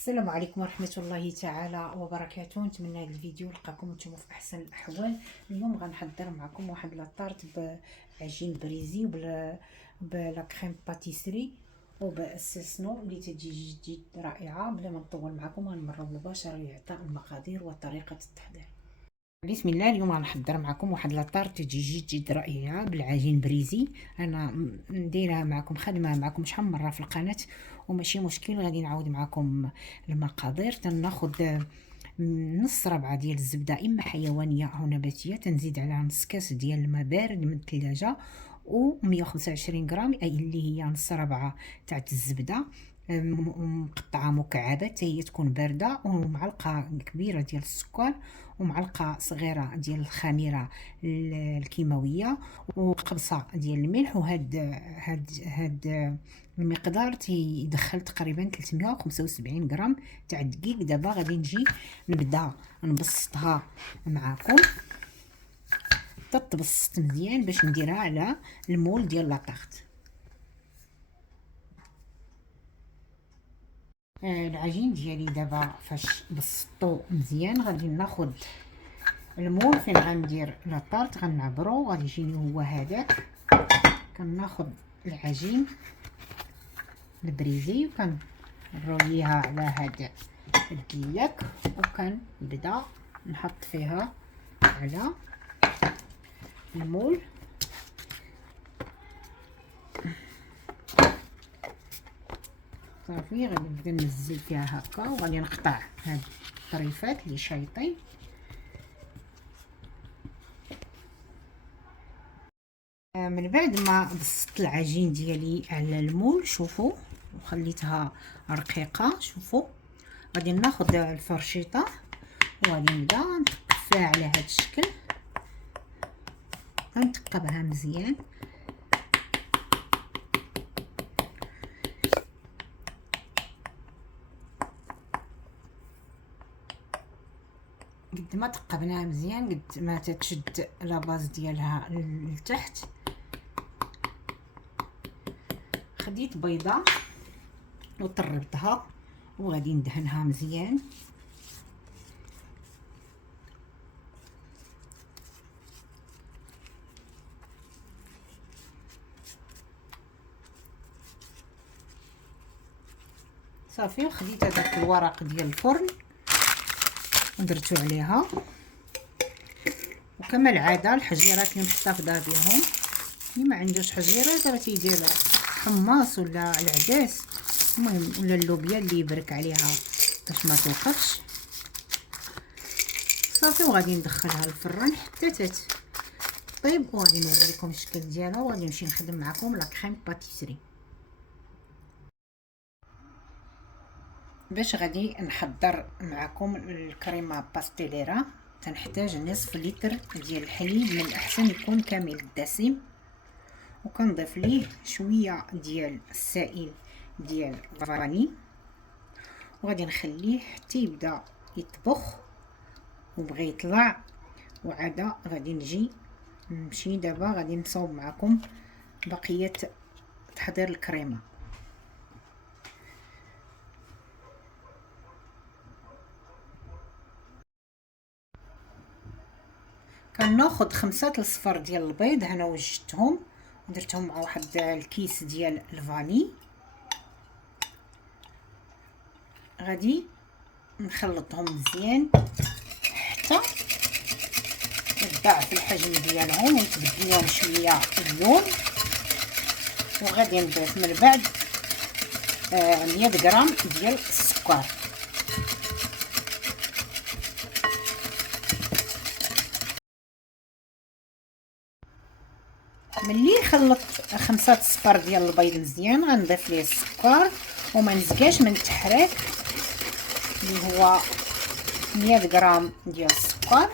السلام عليكم ورحمة الله تعالى وبركاته. نتمنى هذا الفيديو لقاكم نتوما في احسن الاحوال. اليوم غنحضر معكم واحد لاطارت بعجين بريزي بلا كريم باتيسري وبالسسنو اللي تجي جد رائعة. بلا ما نطول معكم غنمروا مباشرة لإعطاء المقادير وطريقة التحضير. بسم الله. اليوم غنحضر معكم واحد لاطارت تجي جد رائعه بالعجين بريزي. انا نديرها معكم، خدمها معكم شحال من مره في القناه وماشي مشكل. غادي نعاود معكم المقادير. تناخذ نص ربعه ديال الزبده اما حيوانيه او نباتيه، تنزيد عليها نص كاس ديال الماء بارد من الثلاجه و 125 غرام اي اللي هي نص ربعه تاع الزبده مقطعه مكعبات هي تكون بارده، ومعلقه كبيره ديال السكر ومعلقه صغيره ديال الخميره الكيماويه وقبصه ديال الملح. وهاد المقدار تيدخل تقريبا 375 غرام تاع الدقيق. دابا غادي نجي نبدا نبسطها معكم تتبسط مزيان باش نديرها على المول ديال لاطارت. العجين ديالي دابا فاش بسطو مزيان غادي ناخذ المول فين غندير لاطارت، غنعبرو غادي يجيني هو هذاك. كناخذ العجين البريزي وكنرويها على هذا الكياك وكنبدا نحط فيها على المول. صافي غادي نبدا ننزل فيها هكا وغادي نقطع هاد الطريفات اللي شايطين. من بعد ما بسطت العجين ديالي على المول، شوفوا وخليتها رقيقه، شوفوا غادي ناخذ الفرشيطه وغادي نبدا نتقفاها على هذا الشكل، غنتقبها مزيان. قد ما تقبناها مزيان قد ما تتشد لاباز ديالها لتحت. خديت بيضه وطربتها وغادي ندهنها مزيان. صافي وخديت هذاك الورق ديال الفرن ودرتو عليها، وكما العاده الحجيرات اللي محتفظه بهم، اللي ما عندوش حجيرات راه تيدير حماص ولا العدس، المهم ولا اللوبيا اللي يبرك عليها باش ما توقفش. صافي وغادي ندخلها للفران حتى تطيب وغادي نوريكم الشكل ديالها وغادي نمشي نخدم معكم لا كريم باتيسري. باش غادي نحضر معكم الكريمه باستيليرا تنحتاج نصف لتر ديال الحليب، من الاحسن يكون كامل الدسم، وكنضيف ليه شويه ديال السائل ديال الفاني وغادي نخليه حتى يبدا يطبخ وبغى يطلع. وعاده غادي نمشي دابا غادي نصاوب معكم بقيه تحضير الكريمه. كناخذ 5 الصفر ديال البيض، هنا وجدتهم درتهم مع واحد الكيس ديال الفاني. غادي نخلطهم مزيان حتى يضاعف الحجم ديالهم ويتبدل لهم شويه اللون. وغادي نضيف من بعد 100 غرام ديال السكر. ملي خلط 5 الصفر ديال البيض مزيان غنضيف ليه السكر وما نزكاش من التحريك اللي هو 100 غرام ديال السكر.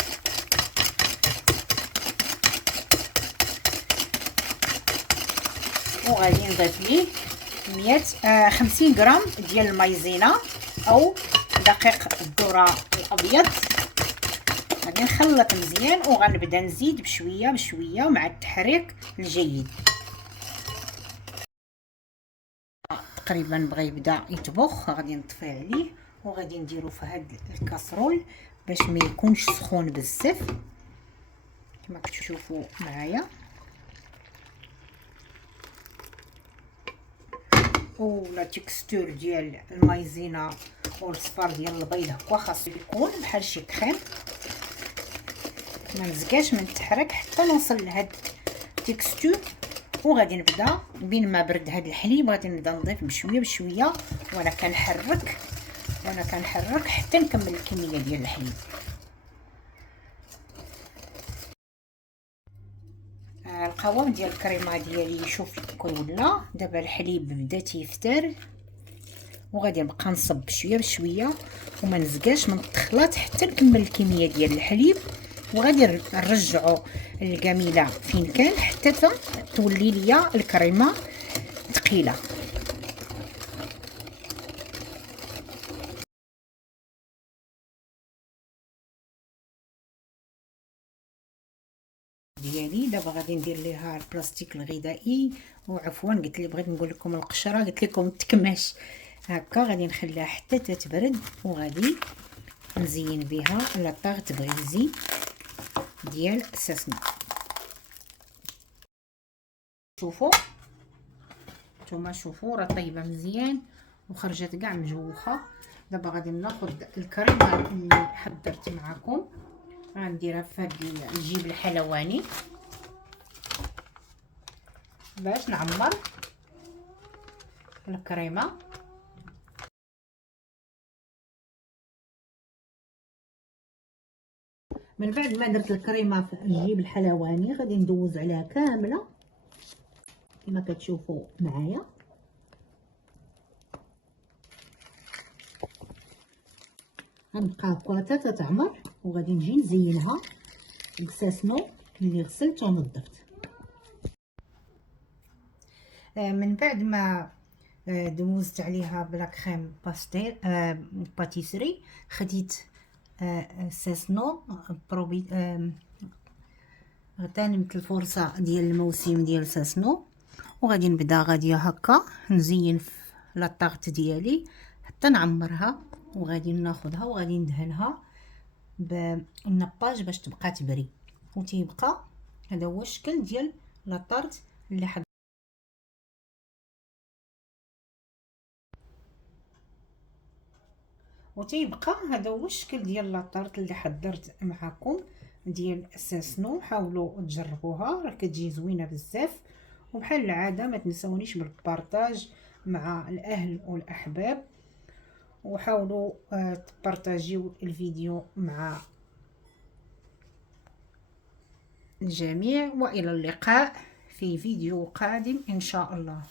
وغادي نضيف ليه 50 غرام ديال المايزينا او دقيق الذره الابيض. غادي نخلط مزيان وغنبدا نزيد بشويه بشويه مع التحريك الجيد. تقريبا بغى يبدا يطبخ غادي نطفي عليه وغادي نديرو في هاد الكاسرول باش ما يكونش سخون بزاف كما كتشوفوا معايا. لا تكستور ديال المايزينا والصفار ديال البيض هكا خاصو يكون بحال شي كريم، ما نزكاش من تحرك حتى نوصل لهاد التكستور. وغادي نبدا بين ما برد هاد الحليب غادي نبدا نضيف بشويه بشويه وانا كنحرك حتى نكمل الكميه ديال الحليب. القوام ديال الكريمه ديالي شوف كيولى دابا الحليب بدا تيفتر، وغادي نبقى نصب بشويه بشويه وما نزكاش من الخلاط حتى نكمل الكميه ديال الحليب. وغادي نرجعو الكاميله فين كان حتى تولي ليا الكريمه ثقيله. ديالي دابا غادي ندير ليها البلاستيك الغذائي، وعفوا قلت لي بغيت نقول لكم القشره قلت لكم التكماش هكا. غادي نخليها حتى تتبرد وغادي نزين بها لا طاغت بريزي ديال الساسمه. شوفوا نتوما شوفوا راه طيبه مزيان وخرجت كاع مجوخه. دابا غادي ناخذ الكريمه اللي حضرت معكم غنديرها في هاد الجيب الحلواني باش نعمر الكريمه. من بعد ما درت الكريمه في الجيب الحلواني غادي ندوز عليها كامله كما كتشوفوا معايا. غنبقى هكا حتى تتعمر وغادي نجي نزينها بالساسمو اللي غسلت ونظفت. من بعد ما دوزت عليها بلا كريم باستير باتيسري خديت ساسنو بروبي غتنمت الفرصه ديال الموسم ديال ساسنو. وغادي نبدا غاديه هكا نزين في لاطاغت ديالي حتى نعمرها، وغادي ناخذها وغادي ندهنها بالنباج باش تبقى تبري. وتيبقى هذا هو الشكل ديال لاطارت اللي حضرت. وتيبقى هذا هو الشكل ديال لاطارت اللي حضرت معكم ديال الساسنو. حاولوا تجربوها راه كتجي زوينه بزاف، وبحال العاده ما تنسونيش بالبارطاج مع الاهل والاحباب، وحاولوا تبارطاجيو الفيديو مع الجميع. والى اللقاء في فيديو قادم ان شاء الله.